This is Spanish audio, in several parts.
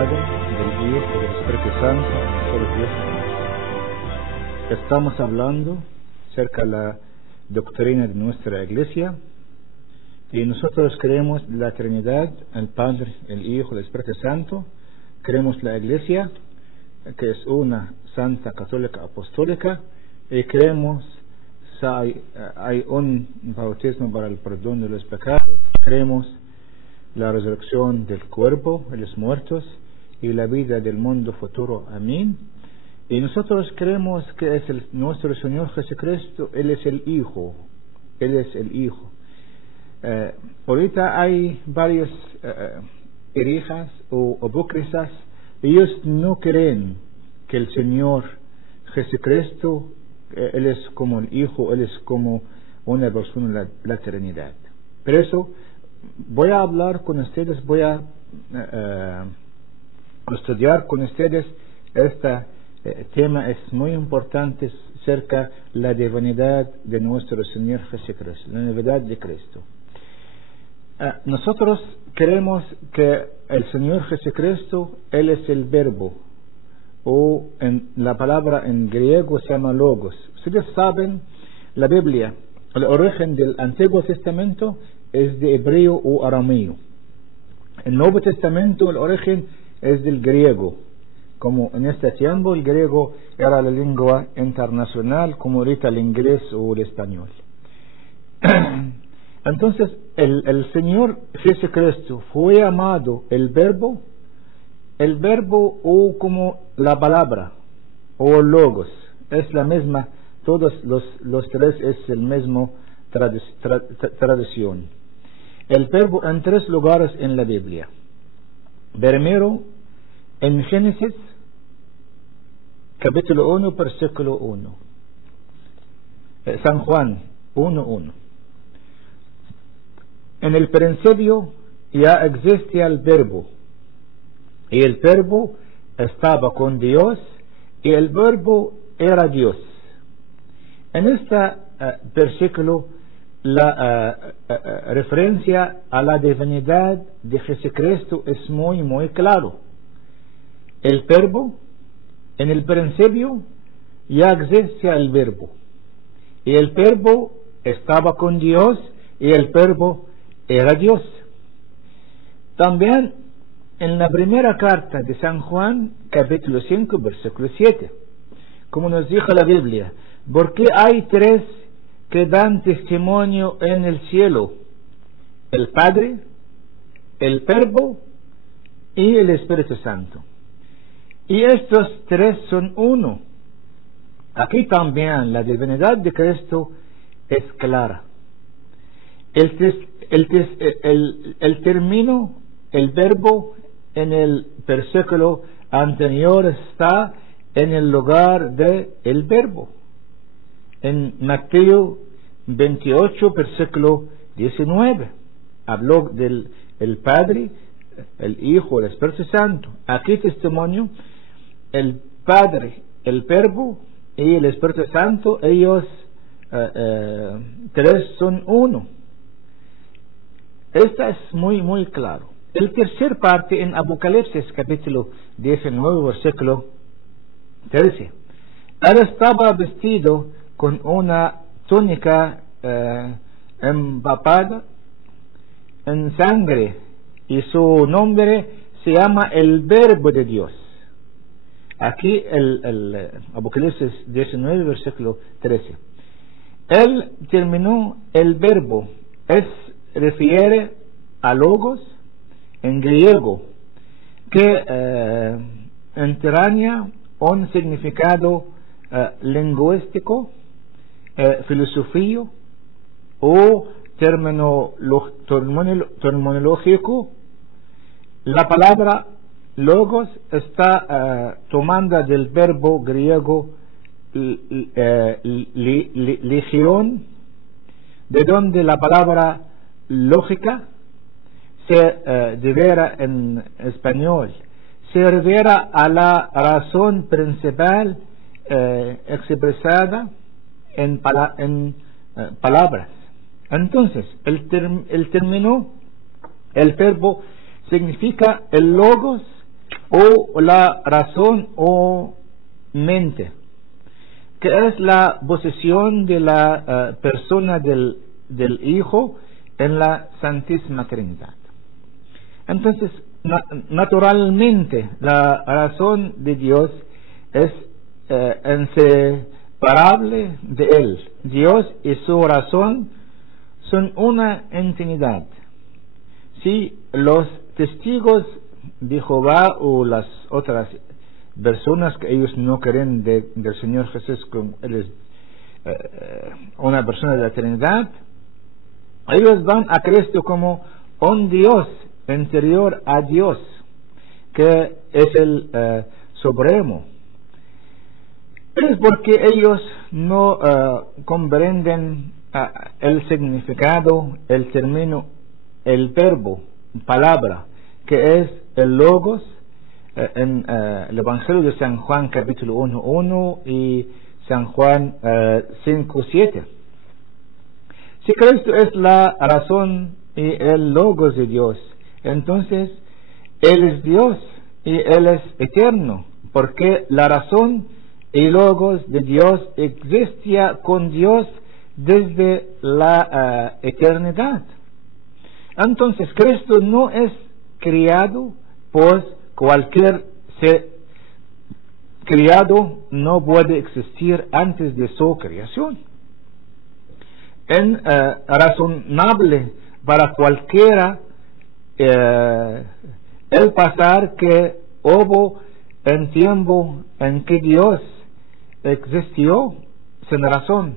Padre, del Hijo y del Espíritu Santo, un solo Dios. Estamos hablando acerca de la doctrina de nuestra Iglesia, y nosotros creemos la Trinidad, el Padre, el Hijo y el Espíritu Santo. Creemos la Iglesia, que es una santa, católica, apostólica, y creemos hay un bautismo para el perdón de los pecados. Creemos la resurrección del cuerpo de los muertos y la vida del mundo futuro. Amén. Y nosotros creemos que es nuestro Señor Jesucristo. Él es el Hijo. Él es el Hijo. Ahorita hay varios herejes o apócritas. Ellos no creen que el Señor Jesucristo, Él es como el Hijo, Él es como una persona de la Trinidad. Por eso voy a hablar con ustedes, voy a estudiar con ustedes este tema. Es muy importante acerca de la divinidad de nuestro Señor Jesucristo, la divinidad de Cristo. Nosotros creemos que el Señor Jesucristo, Él es el Verbo, o en la palabra en griego se llama Logos. Ustedes saben, la Biblia, el origen del Antiguo Testamento es de hebreo o arameo. El Nuevo Testamento, el origen es del griego. Como en este tiempo el griego era la lengua internacional, como ahorita el inglés o el español. Entonces, el Señor Jesucristo fue llamado el Verbo o como la palabra, o Logos. Es la misma, todos los tres es el mismo tradición. El Verbo en tres lugares en la Biblia. Primero, en Génesis, capítulo 1, versículo 1. San Juan 1:1. En el principio ya existía el Verbo, y el Verbo estaba con Dios, y el Verbo era Dios. En este versículo, la referencia a la divinidad de Jesucristo es muy claro. El Verbo, en el principio ya existía el Verbo, y el Verbo estaba con Dios, y el Verbo era Dios. También en la primera carta de San Juan, capítulo 5, versículo 7, como nos dijo la Biblia, porque hay tres que dan testimonio en el cielo: el Padre, el Verbo y el Espíritu Santo. Y estos tres son uno. Aquí también la divinidad de Cristo es clara. El término, el verbo, en el versículo anterior está en el lugar de el verbo. En Mateo 28, versículo 19, habló del el Padre, el Hijo, el Espíritu Santo. Aquí testimonio, el Padre, el Verbo y el Espíritu Santo, ellos tres son uno. Esta es muy claro. El tercer parte en Apocalipsis capítulo 19 versículo 13. Él estaba vestido con una túnica empapada en sangre, y su nombre se llama el Verbo de Dios. Aquí el Apocalipsis 19 versículo 13. Él terminó el verbo, refiere a Logos en griego, que entraña un significado lingüístico, filosofía o terminológico. La palabra Logos está tomada del verbo griego legión, de donde la palabra lógica se devera en español, se refiere a la razón principal expresada en palabras. Entonces, el término, el verbo, significa el logos o la razón o mente, que es la posesión de la persona del Hijo en la Santísima Trinidad. Entonces, naturalmente, la razón de Dios es inseparable de Él. Dios y su razón son una entidad. Si los testigos de Jehová o las otras personas que ellos no creen del Señor Jesús como Él es una persona de la Trinidad, ellos van a Cristo como un Dios interior a Dios, que es el Supremo. Es porque ellos no comprenden el significado, el término, el verbo, palabra, que es el Logos, en el Evangelio de San Juan capítulo 1:1 y San Juan 5:7. Si Cristo es la razón y el Logos de Dios, entonces Él es Dios y Él es eterno, porque la razón y Logos de Dios existía con Dios desde la eternidad. Entonces Cristo no es criado, pues cualquier ser criado no puede existir antes de su creación. Es razonable para cualquiera el pasar que hubo en tiempo en que Dios existió sin razón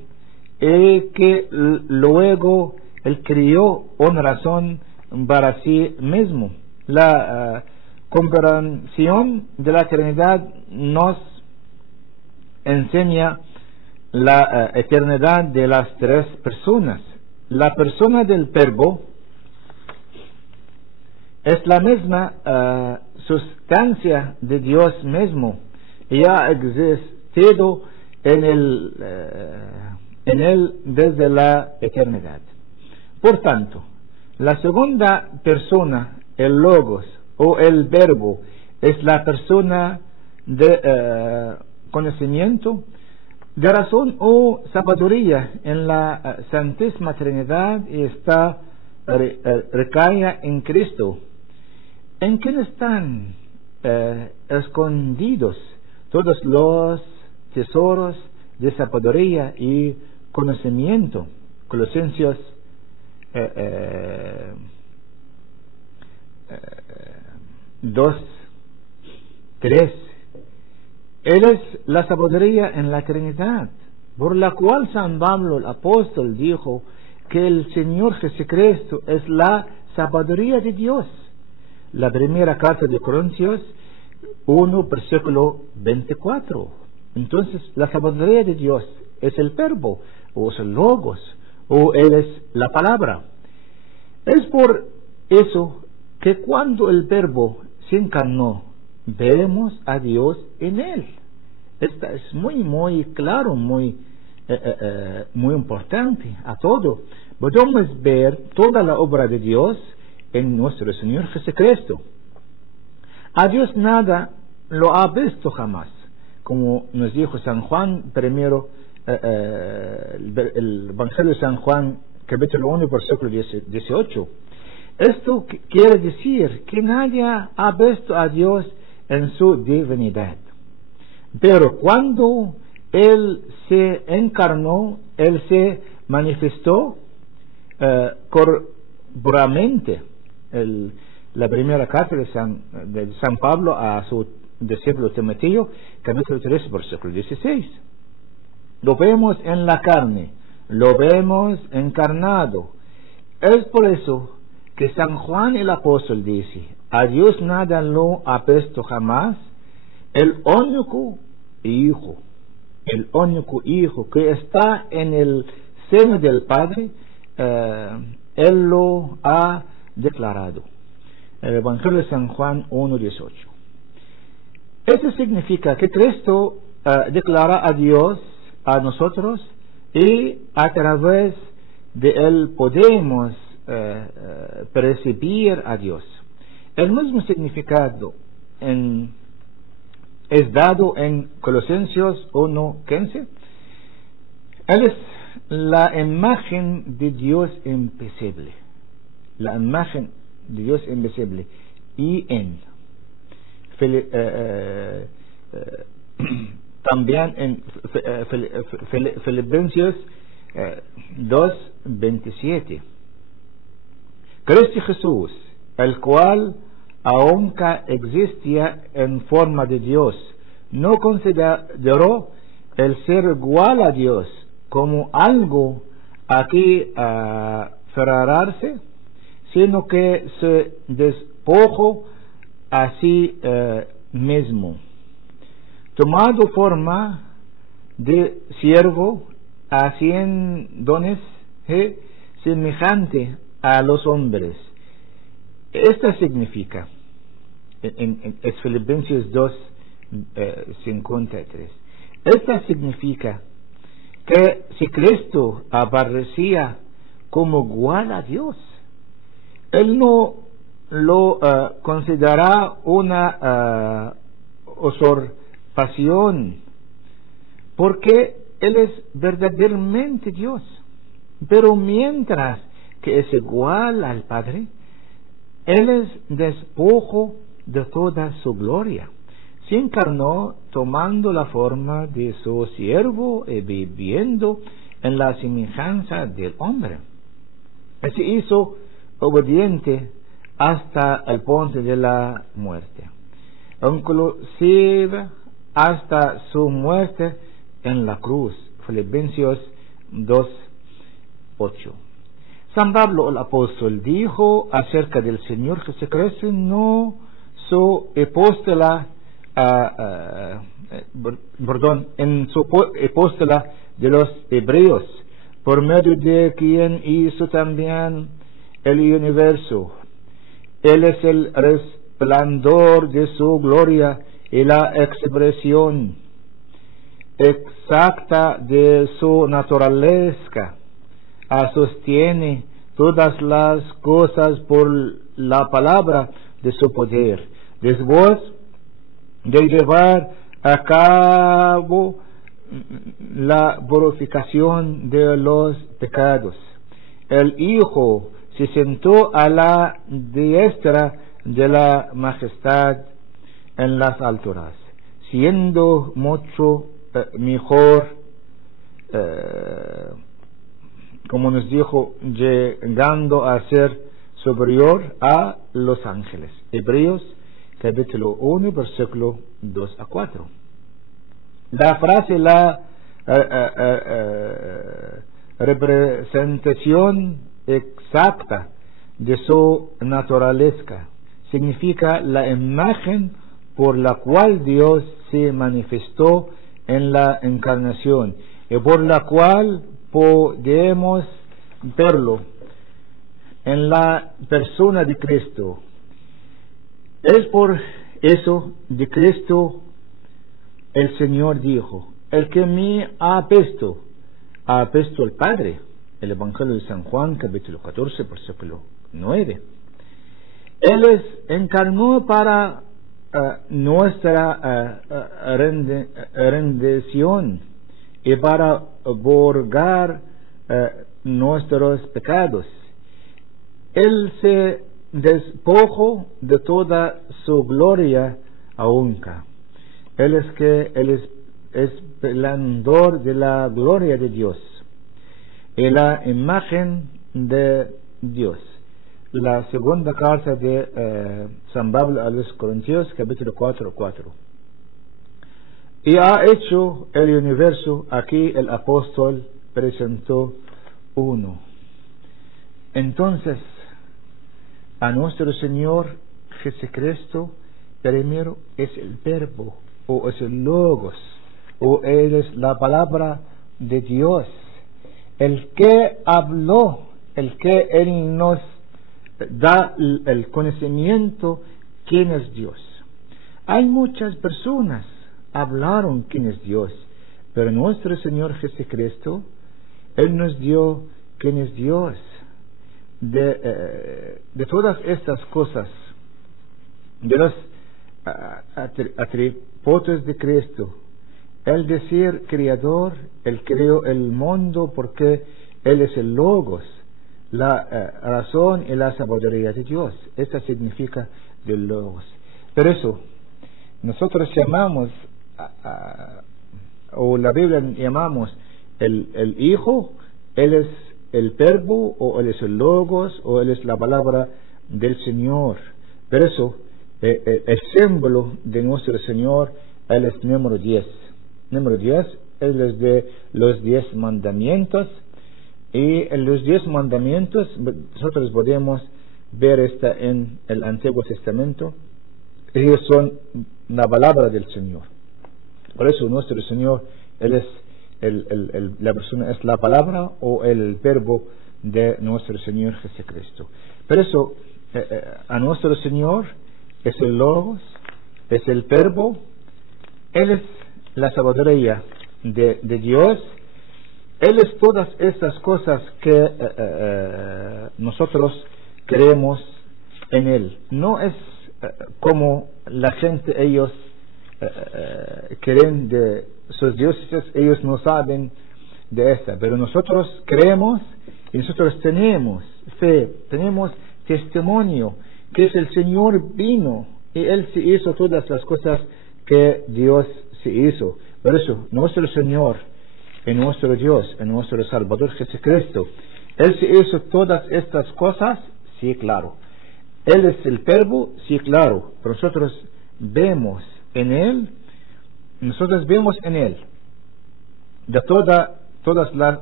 y que luego Él crió una razón para sí mismo. La comprensión de la Trinidad nos enseña la eternidad de las tres personas. La persona del Verbo es la misma sustancia de Dios mismo y ha existido en él desde la eternidad. Por tanto, la segunda persona, el Logos o el Verbo, es la persona de conocimiento, de razón o sabiduría en la Santísima Trinidad y está recae en Cristo. ¿En quién están escondidos todos los tesoros de sabiduría y conocimiento? Colosenses 2:3. Él es la sabiduría en la Trinidad, por la cual San Pablo el apóstol dijo que el Señor Jesucristo es la sabiduría de Dios. La primera carta de Corintios 1, versículo 24. Entonces, la sabiduría de Dios es el Verbo, o es el Logos, o Él es la palabra. Es por eso que cuando el Verbo se encarnó, vemos a Dios en Él. Esta es muy claro, muy importante a todo. Podemos ver toda la obra de Dios en nuestro Señor Jesucristo. A Dios nada lo ha visto jamás, como nos dijo San Juan primero, el Evangelio de San Juan capítulo 1 versículo 18. Esto quiere decir que nadie ha visto a Dios en su divinidad, pero cuando Él se encarnó, Él se manifestó corporalmente. La primera carta de San Pablo a su discípulo Timoteo, capítulo 3, versículo 16. Lo vemos en la carne, lo vemos encarnado. Es por eso que San Juan el apóstol dice: a Dios nada lo ha visto jamás, el único Hijo que está en el seno del Padre, Él lo ha declarado. El Evangelio de San Juan 1:18. Eso significa que Cristo declara a Dios a nosotros y a través de Él podemos percibir a Dios. El mismo significado es dado en Colosenses 1:15. Él es la imagen de Dios invisible. La imagen de Dios invisible. Y también en Filipenses 2:27. Cristo Jesús, el cual, aunque existía en forma de Dios, no consideró el ser igual a Dios como algo a que aferrarse, sino que se despojó a sí mismo, tomando forma de siervo, haciéndose semejante a los hombres. Esto significa, es Filipenses 2:53. Esto significa que si Cristo aparecía como igual a Dios, Él no lo considera una usurpación, porque Él es verdaderamente Dios. Pero mientras que es igual al Padre, Él es despojo de toda su gloria. Se encarnó tomando la forma de su siervo y viviendo en la semejanza del hombre. Se hizo obediente hasta el punto de la muerte, inclusive hasta su muerte en la cruz. Filipenses 2:8. San Pablo el apóstol dijo acerca del Señor Jesucristo en su epístola de los Hebreos, por medio de quien hizo también el universo. Él es el resplandor de su gloria y la expresión exacta de su naturaleza. Sostiene todas las cosas por la palabra de su poder. Después de llevar a cabo la purificación de los pecados, el Hijo se sentó a la diestra de la majestad en las alturas, siendo mucho mejor, como nos dijo, llegando a ser superior a los ángeles. Hebreos capítulo 1, versículo 2-4. La frase, la representación exacta de su naturaleza, significa la imagen por la cual Dios se manifestó en la encarnación y por la cual podemos verlo en la persona de Cristo. Es por eso de Cristo el Señor dijo: el que me ha puesto el Padre. El Evangelio de San Juan capítulo 14 versículo 9. Él encarnó para nuestra rendición y para borgar nuestros pecados. Él se despojó de toda su gloria aunque. Él es esplendor de la gloria de Dios y la imagen de Dios. La segunda carta de San Pablo a los Corintios, capítulo 4:4. Y ha hecho el universo. Aquí el apóstol presentó uno. Entonces, a nuestro Señor Jesucristo, primero es el verbo, o es el logos, o Él es la palabra de Dios, el que habló, el que Él nos da el conocimiento quién es Dios. Hay muchas personas hablaron quién es Dios, pero nuestro Señor Jesucristo, Él nos dio quién es Dios. De todas estas cosas, de los atributos de Cristo. El decir creador, Él creó el mundo porque Él es el Logos, la razón y la sabiduría de Dios. Eso significa del Logos. Pero eso, nosotros llamamos, o la Biblia llamamos el Hijo, Él es el Verbo, o Él es el Logos, o Él es la palabra del Señor. Pero eso, el símbolo de nuestro Señor, Él es número 10. Número 10, Él es de los 10 mandamientos. Y en los 10 mandamientos, nosotros podemos ver esta en el Antiguo Testamento. Ellos son la palabra del Señor. Por eso nuestro Señor, Él es la persona, es la palabra o el verbo de nuestro Señor Jesucristo. Por eso, a nuestro Señor es el Logos, es el verbo, Él es la sabiduría de Dios, Él es todas estas cosas que nosotros creemos en Él. No es como la gente, ellos creen de sus dioses, ellos no saben de esta, pero nosotros creemos y nosotros tenemos fe, tenemos testimonio que es el Señor vino y Él se hizo todas las cosas que Dios se hizo. Por eso nuestro Señor y nuestro Dios y nuestro Salvador Jesucristo, Él se hizo todas estas cosas, sí, claro. Él es el verbo, sí, claro. Pero nosotros vemos en Él de todas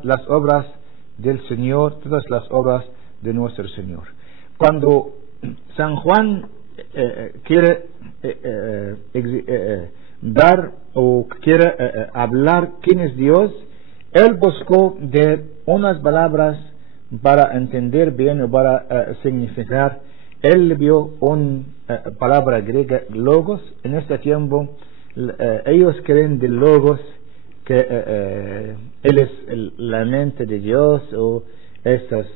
las obras del Señor, todas las obras de nuestro Señor. Cuando San Juan quiere dar o quiere hablar quién es Dios, él buscó de unas palabras para entender bien o para significar. Él vio una palabra griega, logos. En este tiempo ellos creen de logos que Él es la mente de Dios o estas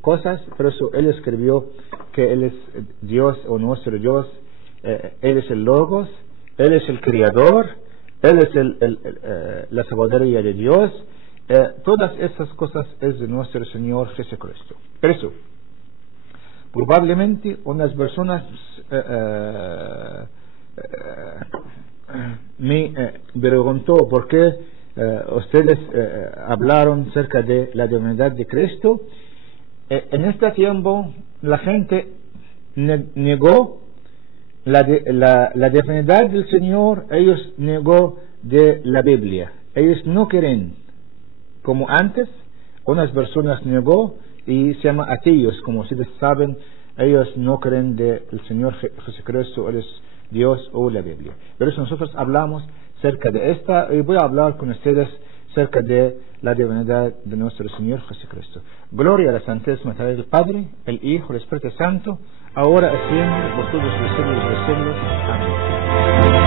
cosas. Por eso Él escribió que Él es Dios o nuestro Dios. Él es el Logos, Él es el Creador, Él es la sabiduría de Dios. Todas estas cosas es de nuestro Señor Jesucristo. Por eso, probablemente unas personas me preguntó por qué ustedes hablaron acerca de la divinidad de Cristo. En este tiempo la gente negó la divinidad del Señor, ellos negó de la Biblia. Ellos no creen como antes. Unas personas negó y se llama ateos, como ustedes saben. Ellos no creen del Señor Jesucristo, Él es Dios o la Biblia. Pero eso nosotros hablamos acerca de esta, y voy a hablar con ustedes acerca de la divinidad de nuestro Señor Jesucristo. Gloria a la Santísima Trinidad del Padre, el Hijo, el Espíritu Santo, ahora y siempre, por todos los siglos de los siglos. Amén.